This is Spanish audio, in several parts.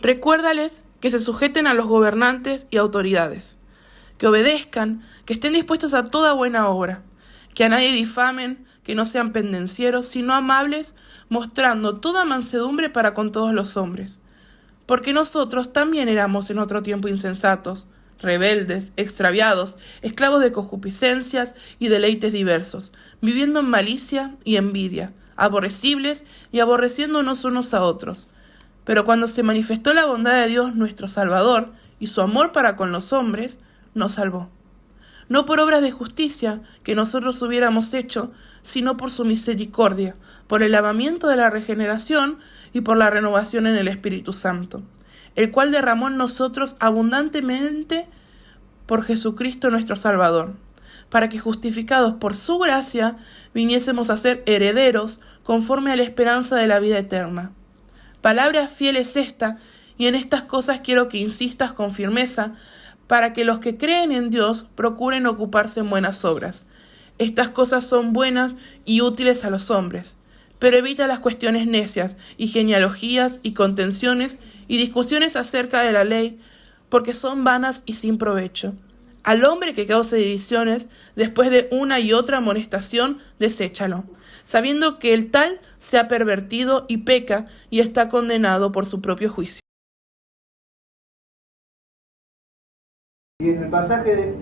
Recuérdales que se sujeten a los gobernantes y autoridades, que obedezcan, que estén dispuestos a toda buena obra, que a nadie difamen, que no sean pendencieros, sino amables, mostrando toda mansedumbre para con todos los hombres. Porque nosotros también éramos en otro tiempo insensatos, rebeldes, extraviados, esclavos de concupiscencias y deleites diversos, viviendo en malicia y envidia, aborrecibles y aborreciéndonos unos a otros. Pero cuando se manifestó la bondad de Dios nuestro Salvador y su amor para con los hombres, nos salvó. No por obras de justicia que nosotros hubiéramos hecho, sino por su misericordia, por el lavamiento de la regeneración y por la renovación en el Espíritu Santo, el cual derramó en nosotros abundantemente por Jesucristo nuestro Salvador, para que justificados por su gracia viniésemos a ser herederos conforme a la esperanza de la vida eterna. Palabra fiel es esta, y en estas cosas quiero que insistas con firmeza, para que los que creen en Dios procuren ocuparse en buenas obras. Estas cosas son buenas y útiles a los hombres, pero evita las cuestiones necias y genealogías y contenciones y discusiones acerca de la ley, porque son vanas y sin provecho. Al hombre que cause divisiones, después de una y otra amonestación, deséchalo, sabiendo que el tal se ha pervertido y peca y está condenado por su propio juicio. Y en el pasaje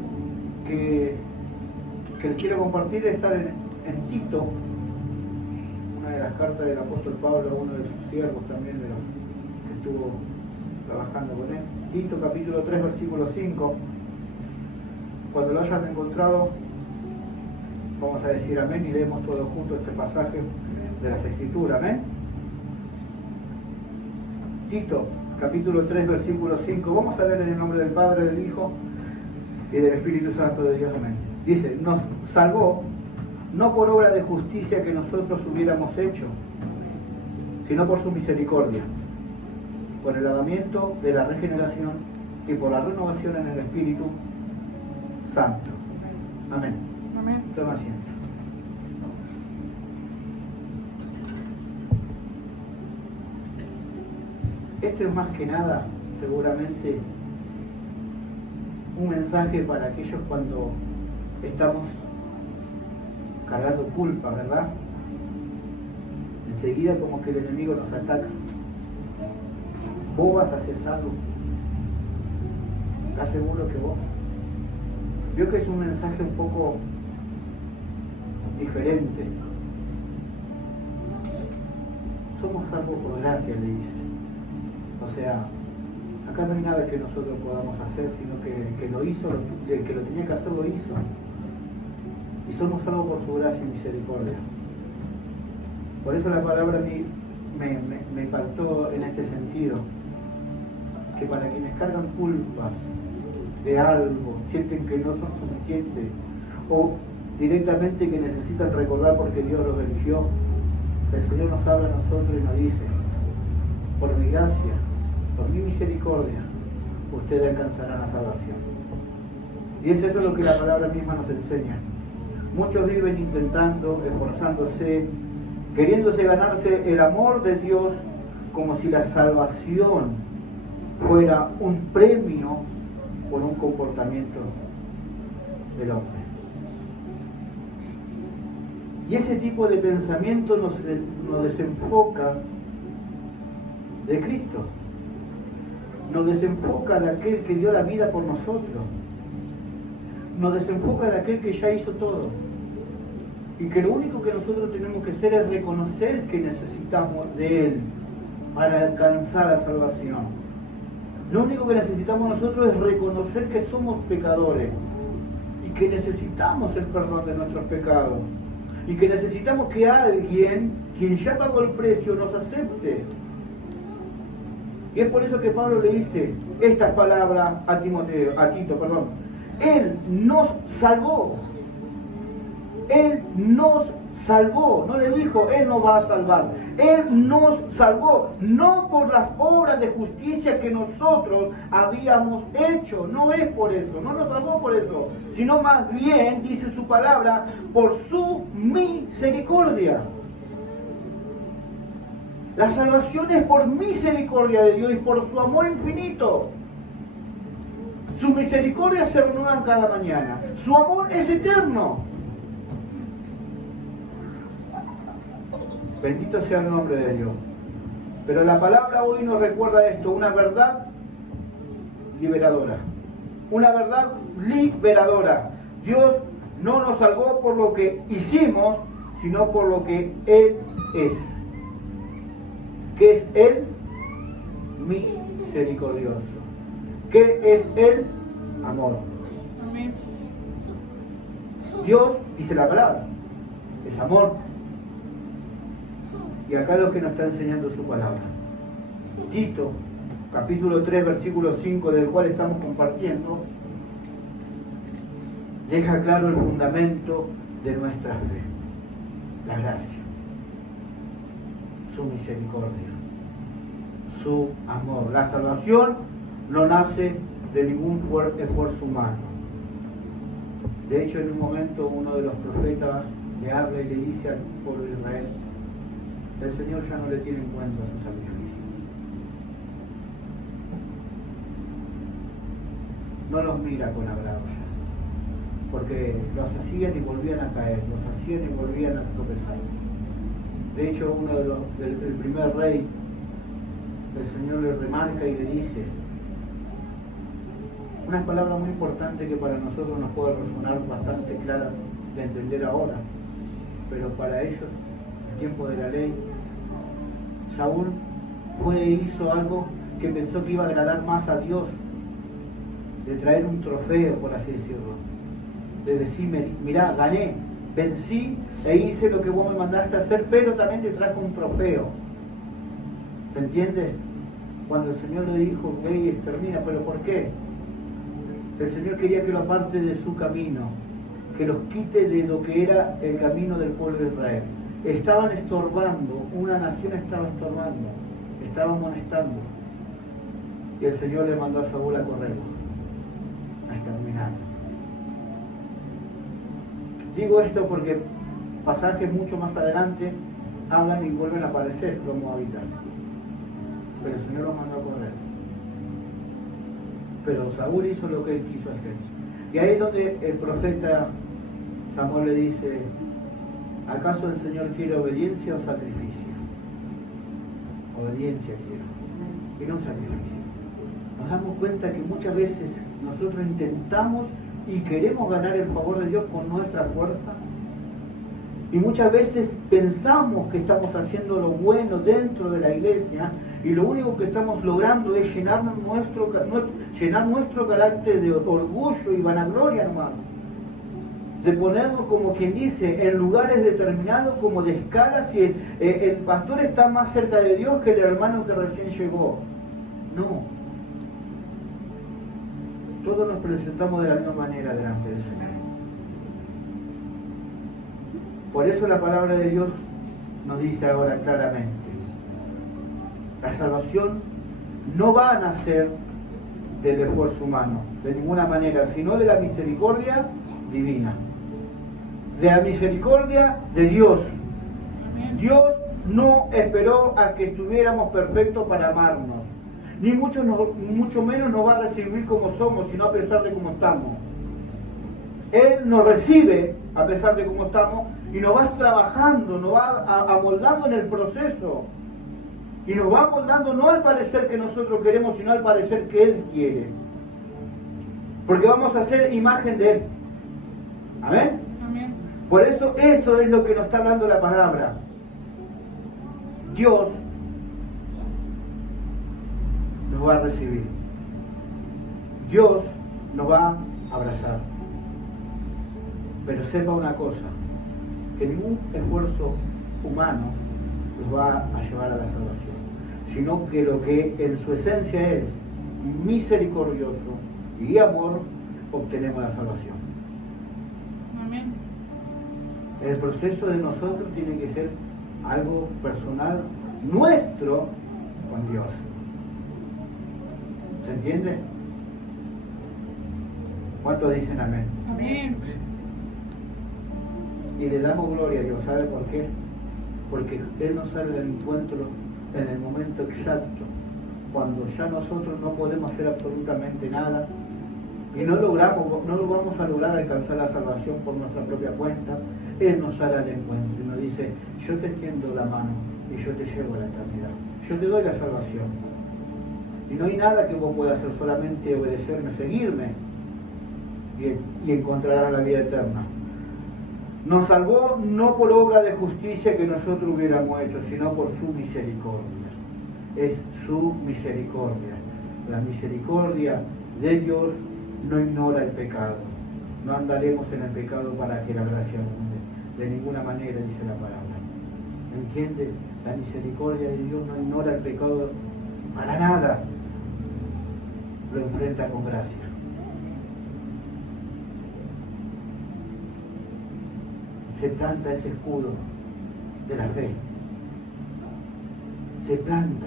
que les quiero compartir está en Tito, una de las cartas del apóstol Pablo a uno de sus siervos también, de los que estuvo trabajando con él. Tito capítulo 3 versículo 5. Cuando lo hayan encontrado, vamos a decir amén y leemos todos juntos este pasaje de las Escrituras. Amén. Tito capítulo 3 versículo 5. Vamos a leer en el nombre del Padre, del Hijo y del Espíritu Santo de Dios. Amén. Dice: nos salvó no por obra de justicia que nosotros hubiéramos hecho, sino por su misericordia, por el lavamiento de la regeneración y por la renovación en el Espíritu Santo. Amén. Amén. Toma asiento. Esto es más que nada, seguramente, un mensaje para aquellos cuando estamos cargando culpa, ¿verdad? Enseguida como que el enemigo nos ataca. Vos vas a hacer algo. ¿Estás seguro que vos? Yo creo que es un mensaje un poco diferente. Somos salvos por gracia, le dice. O sea, acá no hay nada que nosotros podamos hacer, sino que lo hizo, el que lo tenía que hacer lo hizo. Y somos salvos por su gracia y misericordia. Por eso la palabra a mí me impactó en este sentido, que para quienes cargan culpas de algo, sienten que no son suficientes, o directamente que necesitan recordar porque Dios los eligió, el Señor nos habla a nosotros y nos dice: por mi gracia, por mi misericordia, ustedes alcanzarán la salvación. Y es eso lo que la palabra misma nos enseña. Muchos viven intentando, esforzándose, queriéndose ganarse el amor de Dios, como si la salvación fuera un premio por un comportamiento del hombre. Y ese tipo de pensamiento nos desenfoca de Cristo, nos desenfoca de aquel que dio la vida por nosotros, nos desenfoca de aquel que ya hizo todo, y que lo único que nosotros tenemos que hacer es reconocer que necesitamos de Él para alcanzar la salvación. Lo único que necesitamos nosotros es reconocer que somos pecadores y que necesitamos el perdón de nuestros pecados, y que necesitamos que alguien, quien ya pagó el precio, nos acepte. Y es por eso que Pablo le dice estas palabras a Tito. Él nos salvó. Él nos salvó. No le dijo, Él nos va a salvar. Él nos salvó. No por las obras de justicia que nosotros habíamos hecho. No es por eso. No nos salvó por eso. Sino más bien, dice su palabra, por su misericordia. La salvación es por misericordia de Dios y por su amor infinito. Su misericordia se renueva cada mañana. Su amor es eterno. Bendito sea el nombre de Dios. Pero la palabra hoy nos recuerda esto, una verdad liberadora. Una verdad liberadora. Dios no nos salvó por lo que hicimos, sino por lo que Él es. ¿Qué es Él? Misericordioso. ¿Qué es Él? Amor. Amén. Dios, dice la palabra, es amor. Y acá lo que nos está enseñando su palabra. Tito, capítulo 3, versículo 5, del cual estamos compartiendo, deja claro el fundamento de nuestra fe. La gracia, su misericordia, su amor. La salvación no nace de ningún esfuerzo humano. De hecho, en un momento uno de los profetas le habla y le dice al pueblo de Israel: el Señor ya no le tiene en cuenta sus sacrificios. No los mira con agrado ya, porque los hacían y volvían a caer, los hacían y volvían a tropezar. De hecho, el primer rey, el Señor le remarca y le dice unas palabras muy importantes que para nosotros nos puede resonar bastante claras de entender ahora, pero para ellos, en el tiempo de la ley, Saúl hizo algo que pensó que iba a agradar más a Dios, de traer un trofeo, por así decirlo, de decirme: mirá, gané, vencí e hice lo que vos me mandaste a hacer, pero también te trajo un trofeo. ¿Se entiende? Cuando el Señor le dijo: ve y extermina, ¿pero por qué? El Señor quería que lo aparte de su camino, que los quite de lo que era el camino del pueblo de Israel. Estaban estorbando, una nación estaba estorbando, estaba amonestando. Y el Señor le mandó a Saúl a correr, a exterminar. Digo esto porque pasajes mucho más adelante hablan y vuelven a aparecer los moabitas. Pero el Señor los mandó a correr. Pero Saúl hizo lo que él quiso hacer. Y ahí es donde el profeta Samuel le dice: ¿acaso el Señor quiere obediencia o sacrificio? Obediencia quiero, y no sacrificio. Nos damos cuenta que muchas veces nosotros intentamos y queremos ganar el favor de Dios con nuestra fuerza, y muchas veces pensamos que estamos haciendo lo bueno dentro de la iglesia, y lo único que estamos logrando es llenar nuestro carácter de orgullo y vanagloria, hermano. De ponerlo, como quien dice, en lugares determinados como de escalas, y el pastor está más cerca de Dios que el hermano que recién llegó. No. Todos nos presentamos de la misma manera delante del Señor. Por eso la palabra de Dios nos dice ahora claramente: la salvación no va a nacer del esfuerzo humano, de ninguna manera, sino de la misericordia divina, de la misericordia de Dios. Amén. Dios no esperó a que estuviéramos perfectos para amarnos, ni mucho menos nos va a recibir como somos, sino a pesar de cómo estamos. Él nos recibe a pesar de cómo estamos y nos va trabajando, nos va amoldando en el proceso. Y nos va amoldando no al parecer que nosotros queremos, sino al parecer que Él quiere. Porque vamos a ser imagen de Él. ¿Amén? Amén. Por eso es lo que nos está hablando la palabra. Dios nos va a recibir. Dios nos va a abrazar. Pero sepa una cosa, que ningún esfuerzo humano nos va a llevar a la salvación, sino que lo que en su esencia es misericordioso y amor, obtenemos la salvación. Amén. El proceso de nosotros tiene que ser algo personal nuestro con Dios. ¿Se entiende? ¿Cuántos dicen amén? Amén. Y le damos gloria a Dios. ¿Sabe por qué? Porque Él nos sale del encuentro en el momento exacto, cuando ya nosotros no podemos hacer absolutamente nada y no vamos a lograr alcanzar la salvación por nuestra propia cuenta, Él nos hará el encuentro y nos dice: yo te extiendo la mano y yo te llevo a la eternidad, yo te doy la salvación. Y no hay nada que vos puedas hacer, solamente obedecerme, seguirme, y encontrarás la vida eterna. Nos salvó no por obra de justicia que nosotros hubiéramos hecho, sino por su misericordia. Es su misericordia. La misericordia de Dios no ignora el pecado. No andaremos en el pecado para que la gracia abunde. De ninguna manera, dice la palabra. ¿Entiende? La misericordia de Dios no ignora el pecado para nada. Lo enfrenta con gracia. Se planta ese escudo de la fe. Se planta.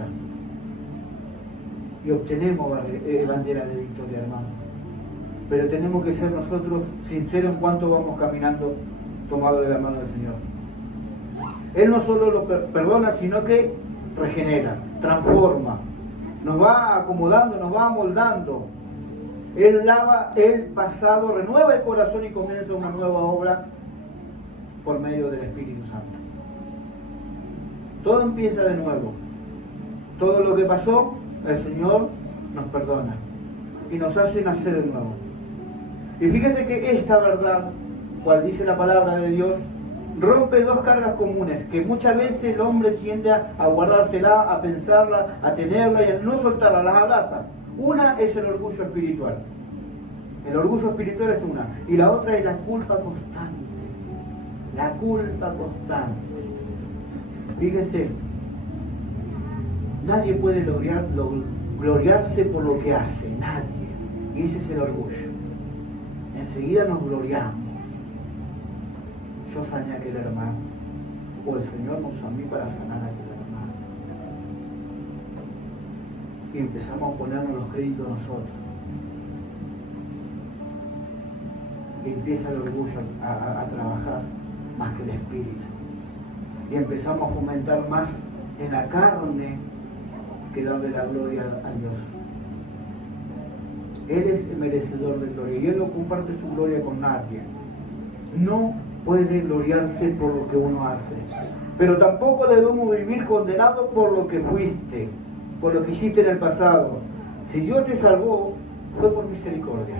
Y obtenemos bandera de victoria, hermano. Pero tenemos que ser nosotros sinceros en cuanto vamos caminando tomados de la mano del Señor. Él no solo lo perdona, sino que regenera, transforma, nos va acomodando, nos va amoldando. Él lava el pasado, renueva el corazón y comienza una nueva obra por medio del Espíritu Santo. Todo empieza de nuevo. Todo lo que pasó, el Señor nos perdona y nos hace nacer de nuevo. Y fíjese que esta verdad, cual dice la palabra de Dios, rompe dos cargas comunes que muchas veces el hombre tiende a guardársela, a pensarla, a tenerla y a no soltarla, las abraza. Una es el orgullo espiritual. El orgullo espiritual es una. Y la otra es la culpa constante. La culpa constante. Fíjese, nadie puede gloriarse por lo que hace, nadie. Y ese es el orgullo. Enseguida nos gloriamos. Yo sané a aquel hermano, o el Señor nos usó a mí para sanar a aquel hermano. Y empezamos a ponernos los créditos nosotros. Y empieza el orgullo a trabajar más que el espíritu. Y empezamos a fomentar más en la carne que darle la gloria a Dios. Él es el merecedor de gloria y Él no comparte su gloria con nadie. No puede gloriarse por lo que uno hace, pero tampoco debemos vivir condenados por lo que fuiste, por lo que hiciste en el pasado. Si Dios te salvó, fue por misericordia.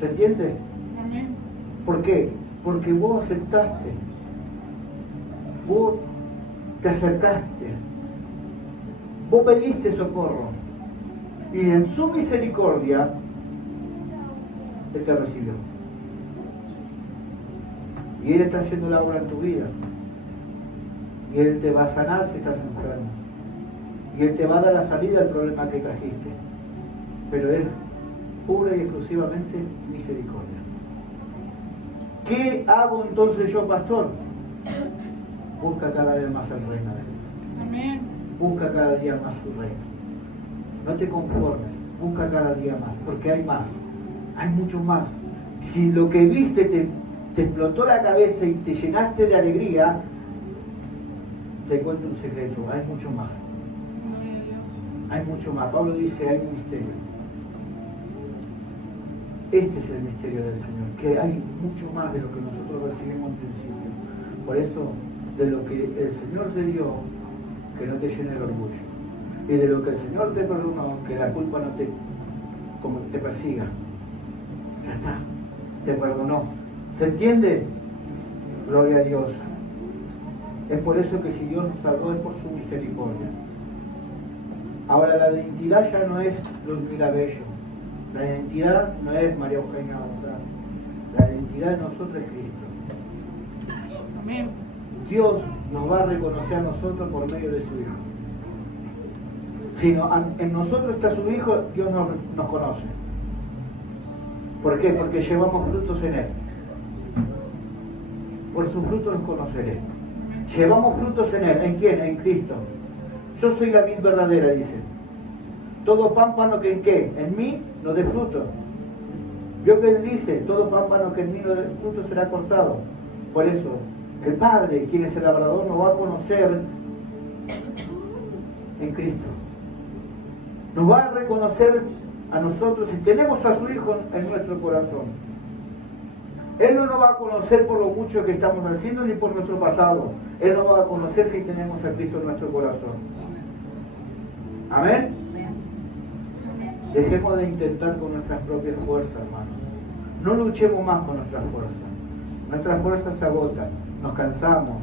¿Se entiende? Amén. ¿Por qué? Porque vos aceptaste, vos te acercaste, vos pediste socorro y en su misericordia Él te recibió. Y Él está haciendo la obra en tu vida. Y Él te va a sanar si estás enfermo. Y Él te va a dar la salida al problema que trajiste. Pero es pura y exclusivamente misericordia. ¿Qué hago entonces yo, pastor? Busca cada vez más el reino de Dios. Amén. Busca cada día más su reino. No te conformes. Busca cada día más. Porque hay más. Hay mucho más. Si lo que viste te explotó la cabeza y te llenaste de alegría, te cuento un secreto, hay mucho más. Hay mucho más. Pablo dice, hay un misterio. Este es el misterio del Señor, que hay mucho más de lo que nosotros recibimos en principio. Por eso, de lo que el Señor te dio, que no te llene el orgullo. Y de lo que el Señor te perdonó, que la culpa no te persiga. Ya está, te perdonó. ¿Se entiende? Gloria a Dios. Es por eso que si Dios nos salvó es por su misericordia. Ahora la identidad ya no es Ludmila Bello. La identidad no es María Eugenia González. La identidad de nosotros es Cristo. Amén. Dios nos va a reconocer a nosotros por medio de su Hijo. Si en nosotros está su Hijo, Dios nos conoce. ¿Por qué? Porque llevamos frutos en Él. Por sus frutos los conoceré. Llevamos frutos en Él. ¿En quién? En Cristo. Yo soy la vid verdadera, dice. Todo pámpano que en qué? En mí no dé fruto. Vio que Él dice, todo pámpano que en mí no dé fruto será cortado. Por eso, el Padre, quien es el labrador, nos va a conocer en Cristo. Nos va a reconocer a nosotros si tenemos a su Hijo en nuestro corazón. Él no nos va a conocer por lo mucho que estamos haciendo ni por nuestro pasado. Él nos va a conocer si tenemos a Cristo en nuestro corazón. Amén. Dejemos de intentar con nuestras propias fuerzas, hermanos. No luchemos más con nuestras fuerzas. Nuestras fuerzas se agotan, nos cansamos.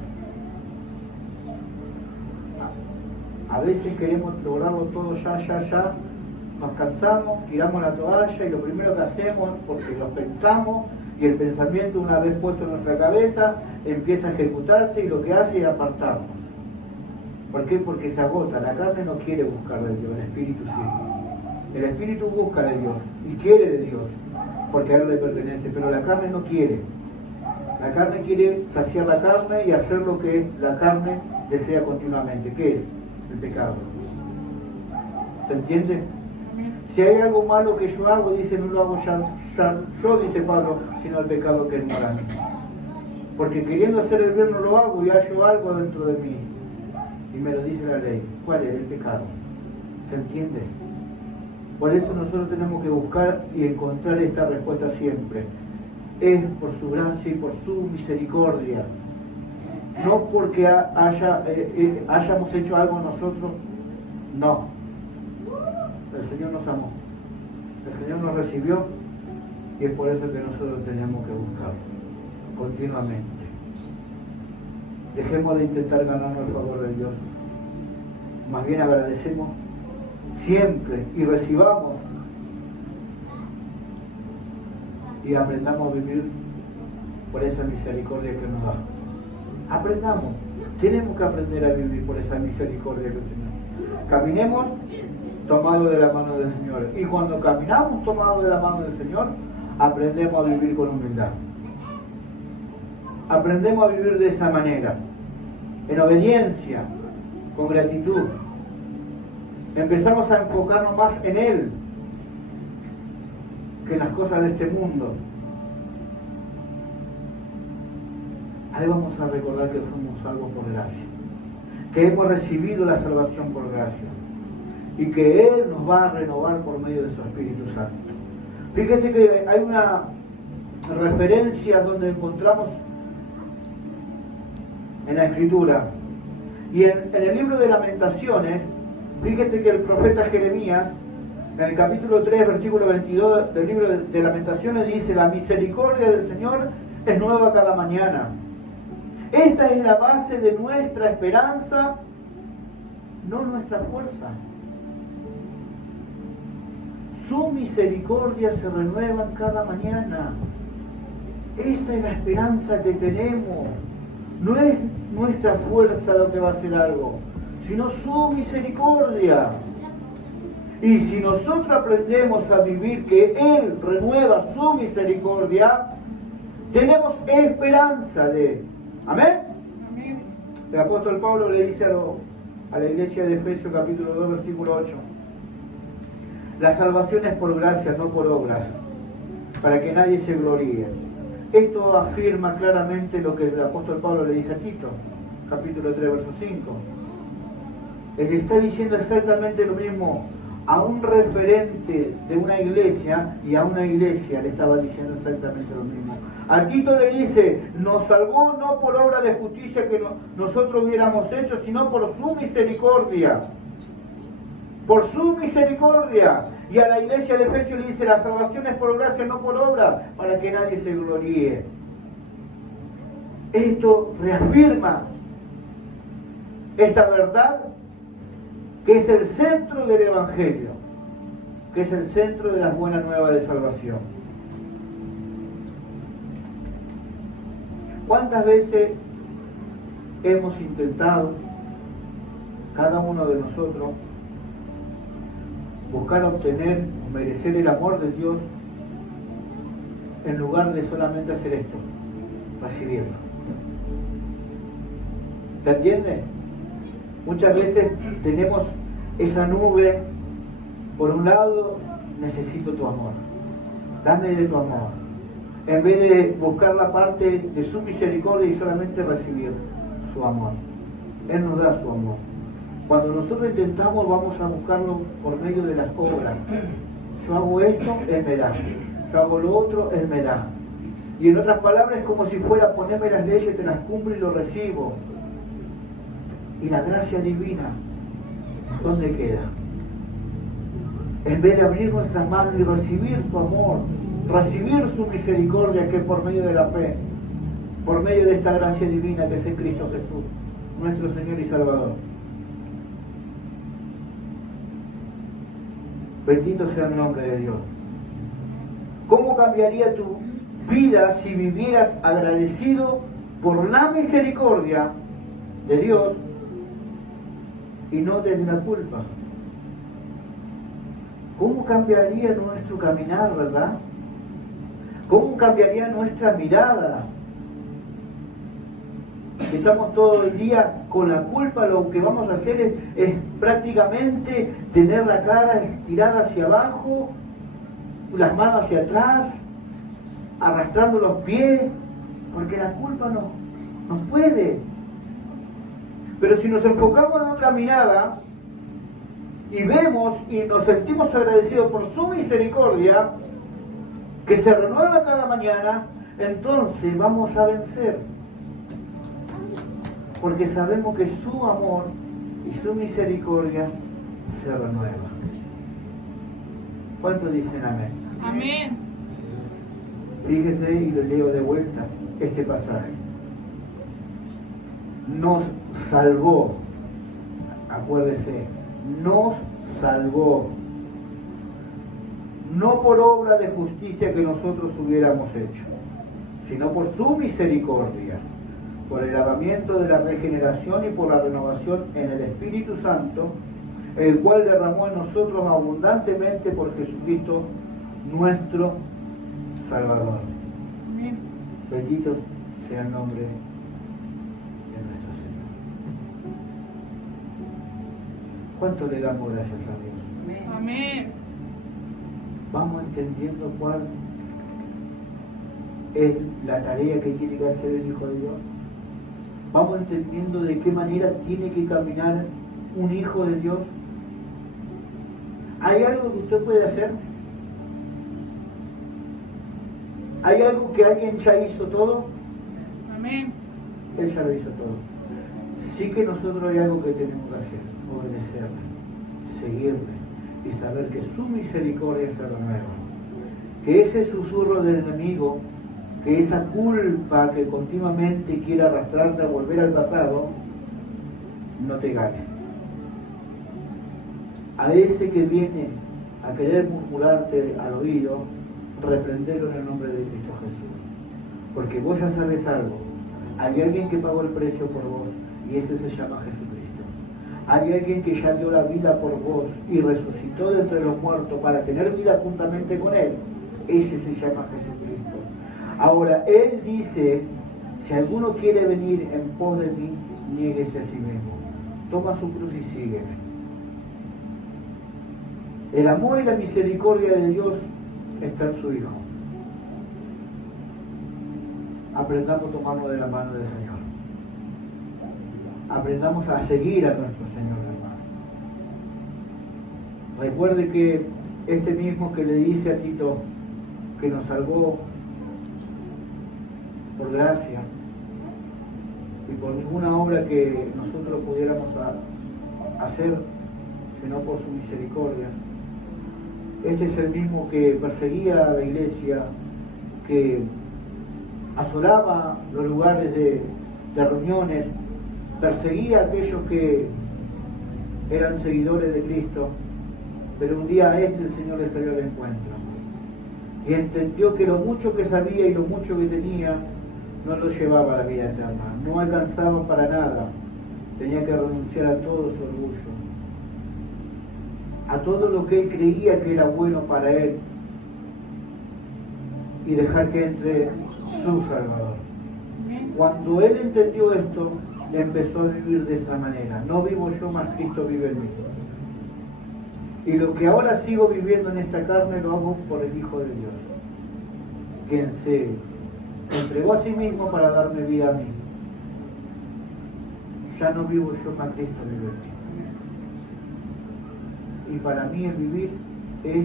A veces queremos lograrlo todo ya. Nos cansamos, tiramos la toalla y lo primero que hacemos, porque lo pensamos, y el pensamiento, una vez puesto en nuestra cabeza, empieza a ejecutarse y lo que hace es apartarnos. ¿Por qué? Porque se agota. La carne no quiere buscar de Dios, el Espíritu sí. El Espíritu busca de Dios y quiere de Dios, porque a Él le pertenece, pero la carne no quiere. La carne quiere saciar la carne y hacer lo que la carne desea continuamente. ¿Qué es? El pecado. ¿Se entiende? Si hay algo malo que yo hago, dice, no lo hago ya yo, dice Pablo, sino el pecado que es mora en mí. Porque queriendo hacer el bien no lo hago y hallo algo dentro de mí. Y me lo dice la ley. ¿Cuál es? El pecado. ¿Se entiende? Por eso nosotros tenemos que buscar y encontrar esta respuesta siempre. Es por su gracia y por su misericordia. No porque hayamos hecho algo nosotros, no. El Señor nos amó. El Señor nos recibió y es por eso que nosotros tenemos que buscarlo continuamente. Dejemos de intentar ganarnos el favor de Dios. Más bien agradecemos siempre y recibamos y aprendamos a vivir por esa misericordia que nos da. Aprendamos, tenemos que aprender a vivir por esa misericordia del Señor. Caminemos tomados de la mano del Señor, y cuando caminamos tomados de la mano del Señor, aprendemos a vivir con humildad. Aprendemos a vivir de esa manera, en obediencia, con gratitud. Empezamos a enfocarnos más en Él que en las cosas de este mundo. Ahí vamos a recordar que fuimos salvos por gracia, que hemos recibido la salvación por gracia y que Él nos va a renovar por medio de su Espíritu Santo. Fíjense que hay una referencia donde encontramos en la Escritura y en el libro de Lamentaciones. Fíjese que el profeta Jeremías, en el capítulo 3, versículo 22 del libro de Lamentaciones, dice: la misericordia del Señor es nueva cada mañana. Esa es la base de nuestra esperanza, no nuestra fuerza. Su misericordia se renueva cada mañana. Esa es la esperanza que tenemos. No es nuestra fuerza lo que va a hacer algo, sino su misericordia. Y si nosotros aprendemos a vivir que Él renueva su misericordia, tenemos esperanza de Él. ¿Amén? Amén. El apóstol Pablo le dice a la iglesia de Efesios capítulo 2 versículo 8: la salvación es por gracia, no por obras, para que nadie se gloríe. Esto afirma claramente lo que el apóstol Pablo le dice a Tito, capítulo 3 verso 5. Él está diciendo exactamente lo mismo a un referente de una iglesia, y a una iglesia le estaba diciendo exactamente lo mismo. A Tito le dice: nos salvó no por obra de justicia que nosotros hubiéramos hecho, sino por su misericordia. Por su misericordia. Y a la iglesia de Efesios le dice: la salvación es por gracia, no por obra, para que nadie se gloríe. Esto reafirma esta verdad, que es el centro del Evangelio, que es el centro de las buenas nuevas de salvación. ¿Cuántas veces hemos intentado, cada uno de nosotros, buscar obtener o merecer el amor de Dios en lugar de solamente hacer esto, recibirlo? ¿Se entiende? Muchas veces tenemos esa nube. Por un lado, necesito tu amor, dame de tu amor, en vez de buscar la parte de su misericordia y solamente recibir su amor. Él nos da su amor. Cuando nosotros intentamos, vamos a buscarlo por medio de las obras. Yo hago esto, Él me da. Yo hago lo otro, Él me da. Y en otras palabras es como si fuera ponerme las leyes, te las cumplo y lo recibo. Y la gracia divina, ¿dónde queda? En vez de abrir nuestras manos y recibir su amor, recibir su misericordia, que es por medio de la fe, por medio de esta gracia divina que es en Cristo Jesús, nuestro Señor y Salvador. Bendito sea el nombre de Dios. ¿Cómo cambiaría tu vida si vivieras agradecido por la misericordia de Dios y no desde la culpa? ¿Cómo cambiaría nuestro caminar, verdad? ¿Cómo cambiaría nuestra mirada? Estamos todo el día con la culpa, lo que vamos a hacer es prácticamente tener la cara estirada hacia abajo, las manos hacia atrás, arrastrando los pies, porque la culpa nos puede. Pero si nos enfocamos en otra mirada y vemos y nos sentimos agradecidos por su misericordia, que se renueva cada mañana, entonces vamos a vencer. Porque sabemos que su amor y su misericordia se renueva. ¿Cuántos dicen amén? Amén. Fíjese y lo leo de vuelta este pasaje. Nos salvó, acuérdese, nos salvó, no por obra de justicia que nosotros hubiéramos hecho, sino por su misericordia, por el lavamiento de la regeneración y por la renovación en el Espíritu Santo, el cual derramó en nosotros abundantemente por Jesucristo nuestro Salvador. Amén. Bendito sea el nombre de nuestro Señor. ¿Cuánto le damos gracias a Dios? Amén. Vamos entendiendo cuál es la tarea que tiene que hacer el Hijo de Dios. Vamos entendiendo de qué manera tiene que caminar un Hijo de Dios. ¿Hay algo que usted puede hacer? ¿Hay algo que alguien ya hizo todo? Amén. Él ya lo hizo todo. Sí que nosotros hay algo que tenemos que hacer: obedecerle, seguirle y saber que su misericordia se renueva. Que ese susurro del enemigo, que esa culpa que continuamente quiere arrastrarte a volver al pasado, no te gane. A ese que viene a querer murmurarte al oído, reprenderlo en el nombre de Cristo Jesús. Porque vos ya sabes algo. Hay alguien que pagó el precio por vos y ese se llama Jesucristo. Hay alguien que ya dio la vida por vos y resucitó de entre los muertos para tener vida juntamente con Él. Ese se llama Jesucristo. Ahora, Él dice: si alguno quiere venir en pos de mí, niéguese a sí mismo. Toma su cruz y sígueme. El amor y la misericordia de Dios está en su Hijo. Aprendamos a tomarnos de la mano del Señor. Aprendamos a seguir a nuestro Señor, hermano. Recuerde que este mismo que le dice a Tito que nos salvó por gracia y por ninguna obra que nosotros pudiéramos hacer, sino por su misericordia. Este es el mismo que perseguía a la iglesia, que asolaba los lugares de reuniones, perseguía a aquellos que eran seguidores de Cristo, pero un día a este el Señor le salió al encuentro y entendió que lo mucho que sabía y lo mucho que tenía no lo llevaba a la vida eterna, no alcanzaba para nada, tenía que renunciar a todo su orgullo, a todo lo que él creía que era bueno para él y dejar que entre su Salvador. Cuando él entendió esto, empezó a vivir de esa manera. No vivo yo, mas Cristo vive en mí. Y lo que ahora sigo viviendo en esta carne lo hago por el Hijo de Dios, quien se entregó a sí mismo para darme vida a mí. Ya no vivo yo, mas Cristo vive en mí. y para mí el vivir es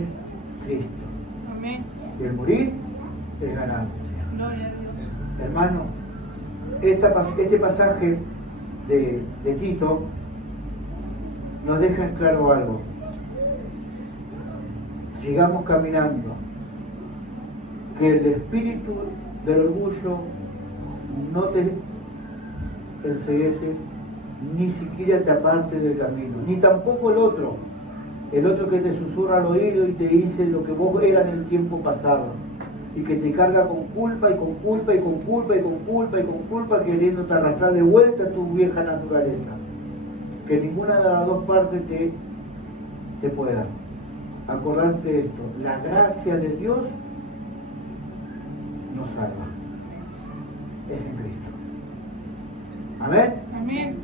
Cristo. Amén. Y el morir es ganancia. Gloria a Dios. Hermano, este pasaje de Tito nos deja en claro algo. Sigamos caminando. Que el espíritu del orgullo no te enceguece, ni siquiera te aparte del camino, ni tampoco el otro que te susurra al oído y te dice lo que vos eras en el tiempo pasado, y que te carga con culpa y con culpa y con culpa y con culpa y con culpa, queriéndote arrastrar de vuelta a tu vieja naturaleza. Que ninguna de las dos partes te pueda. Acordarte de esto, la gracia de Dios nos salva. Es en Cristo. Amén. Amén.